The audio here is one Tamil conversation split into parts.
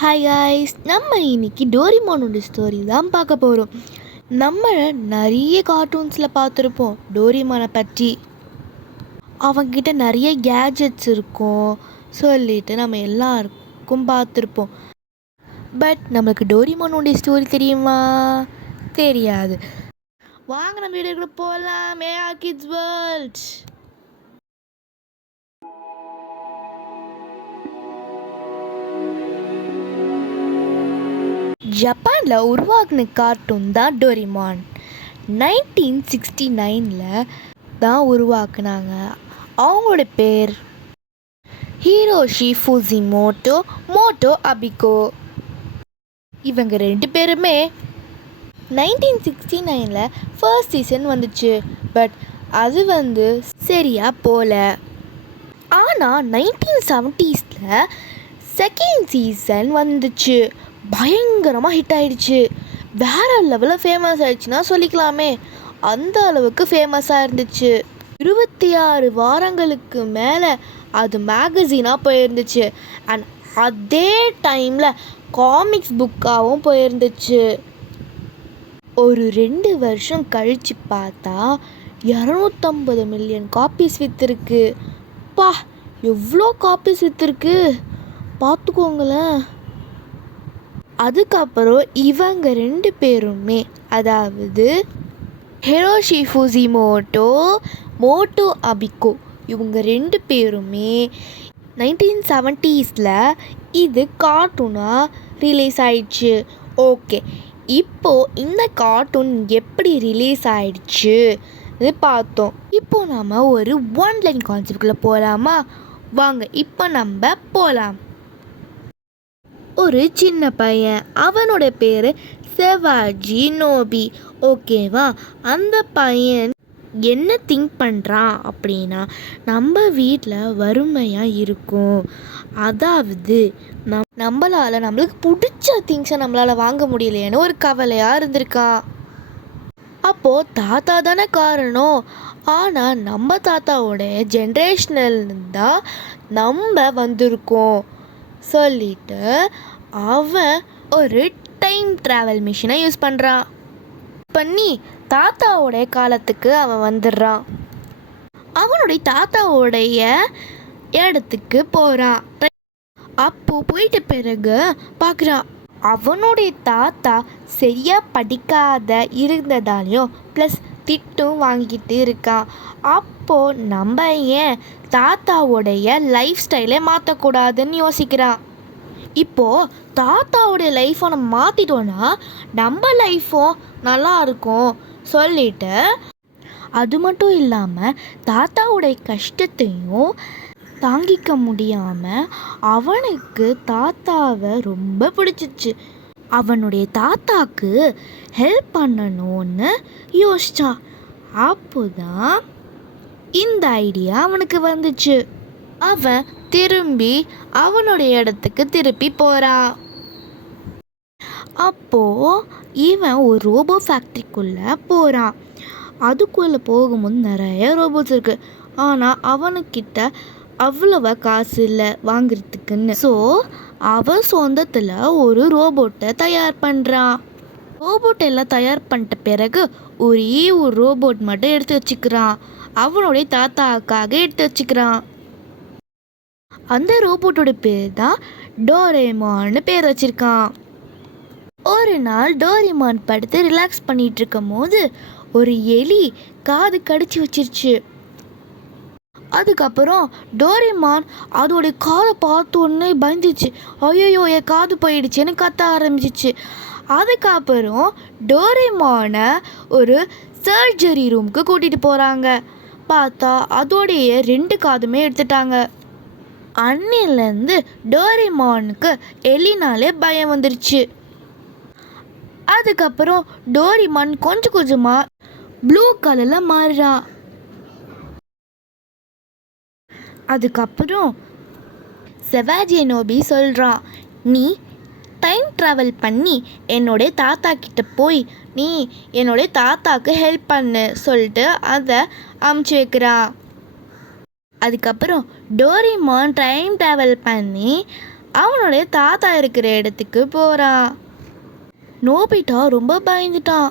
ஹாய் காய்ஸ், நம்ம இன்னைக்கு டோரிமானோட ஸ்டோரி தான் பார்க்க போகிறோம். நம்ம நிறைய கார்ட்டூன்ஸில் பார்த்துருப்போம் டோரிமானை பற்றி. அவங்கிட்ட நிறைய கேஜெட்ஸ் இருக்கும் சொல்லிட்டு நம்ம எல்லாருக்கும் பார்த்துருப்போம். பட் நம்மளுக்கு டோரிமானோட ஸ்டோரி தெரியுமா? தெரியாது. வாங்க நம்ம வீடியோக்குள்ள போகலாம். AR kids world. ஜப்பானில் உருவாகின கார்ட்டூன் தான் டோரிமான். 1969 தான் உருவாக்குனாங்க. அவங்களோட பேர் ஹிரோஷி ஃபுஜிமோட்டோ, மோட்டோ அபிகோ. இவங்க ரெண்டு பேருமே 1969 ஃபர்ஸ்ட் சீசன் வந்துச்சு. பட் அது சரியா போல. ஆனால் 1970s செகண்ட் சீசன் வந்துச்சு. பயங்கரமாக ஹிட் ஆகிடுச்சு. வேறு லெவலில் ஃபேமஸ் ஆகிடுச்சுன்னா சொல்லிக்கலாமே. அந்த அளவுக்கு ஃபேமஸாக இருந்துச்சு. 26 வாரங்களுக்கு மேலே அது மேகசினாக போயிருந்துச்சு. அண்ட் அதே டைமில் காமிக்ஸ் புக்காகவும் போயிருந்துச்சு. ஒரு 2 வருஷம் கழித்து பார்த்தா 250 மில்லியன் காப்பீஸ் விற்றுருக்கு. பா, எவ்வளோ காப்பீஸ் விற்றுருக்கு பார்த்துக்கோங்களேன். அதுக்கப்புறம் இவங்க ரெண்டு பேருமே, அதாவது ஹிரோஷி ஃபுஜிமோட்டோ, மோட்டோ அபிகோ, இவங்க ரெண்டு பேருமே 1970s இது கார்ட்டூனாக ரிலீஸ் ஆயிடுச்சு. ஓகே, இப்போது இந்த கார்ட்டூன் எப்படி ரிலீஸ் ஆயிடுச்சு இது பார்த்தோம். இப்போது நம்ம ஒரு ஒன்லைன் கான்செப்ட்குள்ளே போகலாமா? வாங்க இப்போ நம்ம போகலாம். ஒரு சின்ன பையன், அவனோட பேர் செவாஜி நோபி. ஓகேவா? அந்த பையன் என்ன திங்க் பண்ணுறான் அப்படின்னா, நம்ம வீட்டில் வறுமையாக இருக்கும், அதாவது நம்மளுக்கு பிடிச்ச திங்ஸை நம்மளால் வாங்க முடியலையேன்னு ஒரு கவலையாக இருந்திருக்கான். அப்போது தாத்தா தானே காரணம். ஆனால் நம்ம தாத்தாவோட ஜென்ரேஷனல் தான் நம்ம வந்திருக்கோம் சொல்லிட்டு அவன் ஒரு டைம் ட்ராவல் மிஷினை யூஸ் பண்ணி தாத்தாவோடைய காலத்துக்கு அவன் வந்துடுறான். அவனுடைய தாத்தாவோடைய இடத்துக்கு போகிறான். அப்போ போயிட்ட பிறகு பார்க்குறான், அவனுடைய தாத்தா சரியாக படிக்காத இருந்ததாலையும் ப்ளஸ் திட்டும் வாங்கிட்டு இருக்கான். அப்போது நம்ம ஏன் தாத்தாவோடைய லைஃப் ஸ்டைலை மாற்றக்கூடாதுன்னு யோசிக்கிறான். இப்போது தாத்தாவோடைய லைஃப்பை நம்ம மாற்றிட்டோன்னா நம்ம லைஃப்பும் நல்லா இருக்கும் சொல்லிட்டு, அது மட்டும் இல்லாமல் தாத்தாவுடைய கஷ்டத்தையும் தாங்கிக்க முடியாமல் அவனுக்கு தாத்தாவை ரொம்ப பிடிச்சிச்சு. அவனுடைய தாத்தாக்கு ஹெல்ப் பண்ணணும்னு யோசிச்சான். அப்போதான் இந்த ஐடியா அவனுக்கு வந்துச்சு. அவன் திரும்பி அவனுடைய இடத்துக்கு திருப்பி போகிறான். அப்போது இவன் ஒரு ரோபோ ஃபேக்ட்ரிக்குள்ளே போகிறான். அதுக்குள்ளே போகும்போது நிறைய ரோபோட்ஸ் இருக்குது. ஆனால் அவனுக்கிட்ட அவ்வளவா காசு இல்லை வாங்கிறதுக்குன்னு. ஸோ அவன் சொந்தத்தில் ஒரு ரோபோட்டை தயார் பண்ணுறான். ரோபோட்டெல்லாம் தயார் பண்ணிட்ட பிறகு ஒரே ஒரு ரோபோட் மட்டும் எடுத்து வச்சுக்கிறான். அவனுடைய தாத்தாவுக்காக எடுத்து வச்சுக்கிறான். அந்த ரோபோட்டோட பேர் தான் டோரேமான்னு பேர் வச்சுருக்கான். ஒரு நாள் டோரேமான் படுத்து ரிலாக்ஸ் பண்ணிகிட்டு இருக்கும் போது ஒரு எலி காது கடிச்சு வச்சிருச்சு. அதுக்கப்புறம் டோரேமான் அதோடைய காதை பார்த்து உடனே பயந்துச்சு. ஐயோ, என் காது போயிடுச்சுன்னு கத்த ஆரம்பிச்சிச்சு. அதுக்கப்புறம் டோரேமானை ஒரு சர்ஜரி ரூமுக்கு கூட்டிகிட்டு போகிறாங்க. பார்த்தா அதோடைய 2 காதுமே எடுத்துட்டாங்க. அன்னிலேருந்து டோரேமானுக்கு எலினாலே பயம் வந்துருச்சு. அதுக்கப்புறம் டோரேமான் கொஞ்சம் கொஞ்சமாக ப்ளூ கலரில் மாறுறான். அதுக்கப்புறம் செவாஜி நோபி சொல்கிறான், நீ டைம் ட்ராவல் பண்ணி என்னுடைய தாத்தா கிட்ட போய் நீ என்னுடைய தாத்தாவுக்கு ஹெல்ப் பண்ணு சொல்லிட்டு அதை அமுச்சு வைக்கிறான். அதுக்கப்புறம் டோரேமான் டைம் ட்ராவல் பண்ணி அவனுடைய தாத்தா இருக்கிற இடத்துக்கு போகிறான். நோபிட்டா ரொம்ப பயந்துட்டான்.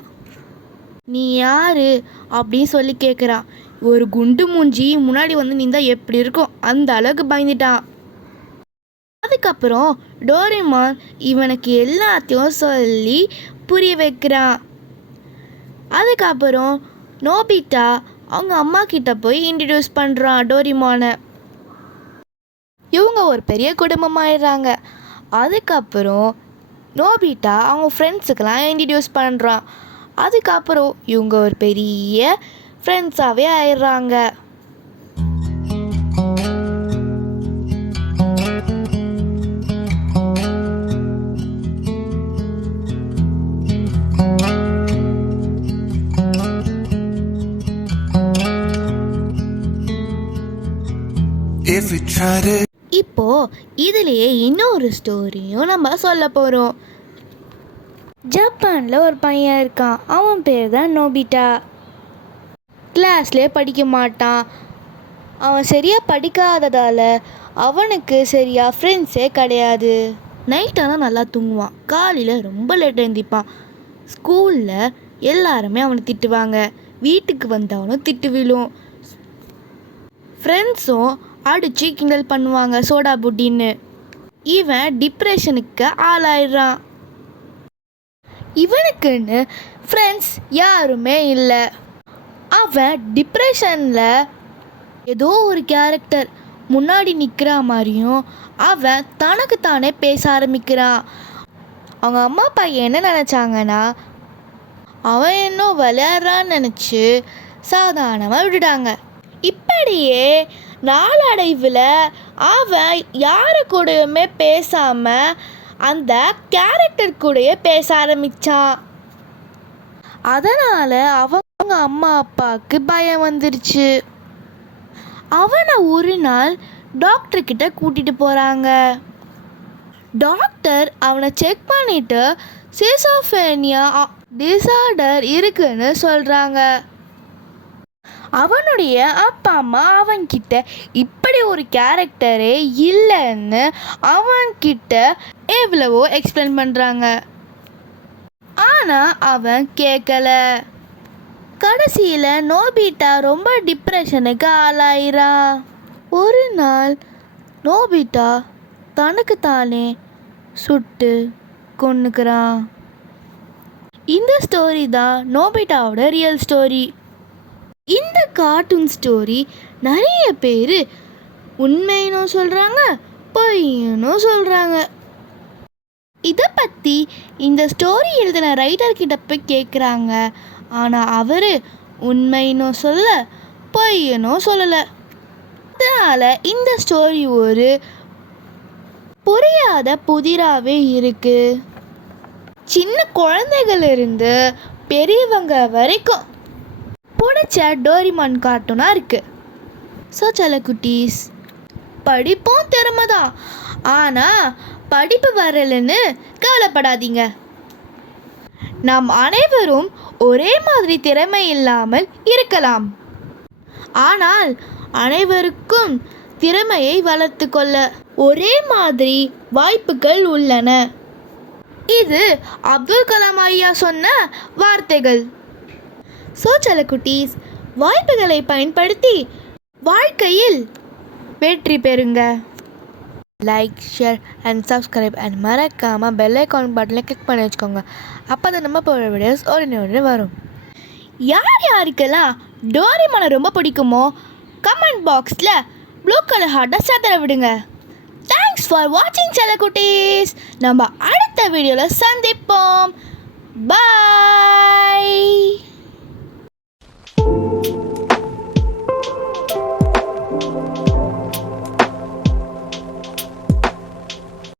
நீ யாரு அப்படின்னு சொல்லி கேட்குறான். ஒரு குண்டு மூஞ்சி முன்னாடி வந்து நின்றா எப்படி இருக்கும் அந்த அளவுக்கு பயந்துட்டான். அதுக்கப்புறம் டோரேமான் இவனுக்கு எல்லாத்தையும் சொல்லி புரிய வைக்கிறான். அதுக்கப்புறம் நோபிட்டா அவங்க அம்மா கிட்ட போய் இன்ட்ரடியூஸ் பண்ணுறான் டோரேமானை. இவங்க ஒரு பெரிய குடும்பமாயிடுறாங்க. அதுக்கப்புறம் நோபிட்டா அவங்க ஃப்ரெண்ட்ஸுக்கெல்லாம் இன்ட்ரடியூஸ் பண்ணுறான். அதுக்கப்புறம் இவங்க ஒரு பெரிய ஃப்ரெண்ட்ஸாகவே ஆயிடுறாங்க. இப்போ இதுலயே இன்னொரு ஸ்டோரியும் நம்ம சொல்ல போறோம். ஜப்பான்ல ஒரு பையன் இருக்கான். அவன் பேர் தான் நோபிட்டா. கிளாஸ்லேயே படிக்க மாட்டான். அவன் சரியாக படிக்காததால் அவனுக்கு சரியாக ஃப்ரெண்ட்ஸே கிடையாது. நைட்டானால் நல்லா தூங்குவான். காலையில் ரொம்ப லேட்டாக எழுந்திப்பான். ஸ்கூலில் எல்லாருமே அவனை திட்டுவாங்க. வீட்டுக்கு வந்தவனும் திட்டு விழும். ஃப்ரெண்ட்ஸும் அடித்து கிண்டல் பண்ணுவாங்க சோடா புட்டின்னு. இவன் டிப்ரெஷனுக்கு ஆளாயிடுறான். இவனுக்குன்னு ஃப்ரெண்ட்ஸ் யாருமே இல்லை. அவன் டிப்ரெஷனில் ஏதோ ஒரு கேரக்டர் முன்னாடி நிற்கிற மாதிரியும் அவன் தனக்குத்தானே பேச ஆரம்பிக்கிறான். அவங்க அம்மா அப்பா என்ன நினச்சாங்கன்னா அவன் இன்னும் விளையாடுறான்னு நினச்சி சாதாரணமாக விட்டுட்டாங்க. இப்படியே நாளடைவில் அவன் யாரு கூடயுமே பேசாமல் அந்த கேரக்டர் கூடயே பேச ஆரம்பித்தான். அதனால் அவங்க அம்மா அப்பாவுக்கு பயம் வந்துருச்சு. அவனை ஒரு நாள் டாக்டர்கிட்ட கூட்டிகிட்டு போகிறாங்க. டாக்டர் அவனை செக் பண்ணிவிட்டு சிசோஃபேனியா டிசார்டர் இருக்குன்னு சொல்கிறாங்க. அவனுடைய அப்பா அம்மா அவன்கிட்ட இப்படி ஒரு கேரக்டரே இல்லைன்னு அவன்கிட்ட எவ்வளவோ எக்ஸ்பிளைன் பண்ணுறாங்க. ஆனால் அவன் கேட்கல. கடைசியில் நோபிட்டா ரொம்ப டிப்ரெஷனுக்கு ஆளாயிரான். ஒரு நாள் நோபிட்டா தனக்கு தானே சுட்டு கொன்னுக்கிறான். இந்த ஸ்டோரி தான் நோபிட்டாவோட ரியல் ஸ்டோரி. இந்த கார்ட்டூன் ஸ்டோரி நிறைய பேர் உண்மைன்னு சொல்கிறாங்க, பொய்ன்னு சொல்கிறாங்க. இதை பற்றி இந்த ஸ்டோரி எழுதின ரைட்டர்கிட்ட போய் கேட்குறாங்க. ஆனால் அவர் உண்மைன்னு சொல்ல, பொய்ன்னு சொல்லலை. அதனால் இந்த ஸ்டோரி ஒரு புரியாத புதிராகவே இருக்குது. சின்ன குழந்தைகளிருந்து பெரியவங்க வரைக்கும் பிடிச்ச டோரிமான் கார்ட்டூனாக இருக்குது. ஸோ செல்லக்குட்டீஸ், படிப்பும் திறமை தான், ஆனால் படிப்பு வரலன்னு கவலைப்படாதீங்க. நாம் அனைவரும் ஒரே மாதிரி திறமை இல்லாமல் இருக்கலாம். ஆனால் அனைவருக்கும் திறமையை வளர்த்து கொள்ள ஒரே மாதிரி வாய்ப்புகள் உள்ளன. இது அப்துல் கலாம் ஐயா சொன்ன வார்த்தைகள். ஸோ செல்லக்குட்டீஸ், வாய்ப்புகளை பயன்படுத்தி வாழ்க்கையில் வெற்றி பெறுங்க. Like, share and subscribe and மறக்காமல் பெல் ஐக்கான் பட்டனில் கிளிக் பண்ணி வச்சுக்கோங்க. அப்போ தான் நம்ம போகிற வீடியோஸ் உடனே வரும். யாருக்கெல்லாம் டோரிமானை ரொம்ப பிடிக்குமோ கமெண்ட் பாக்ஸில் ப்ளூ கலர் ஹார்ட்டை சேர்த்துற விடுங்க. தேங்க்ஸ் ஃபார் வாட்சிங் செல்லக்குட்டீஸ். நம்ம அடுத்த வீடியோவில் சந்திப்போம். பாய்.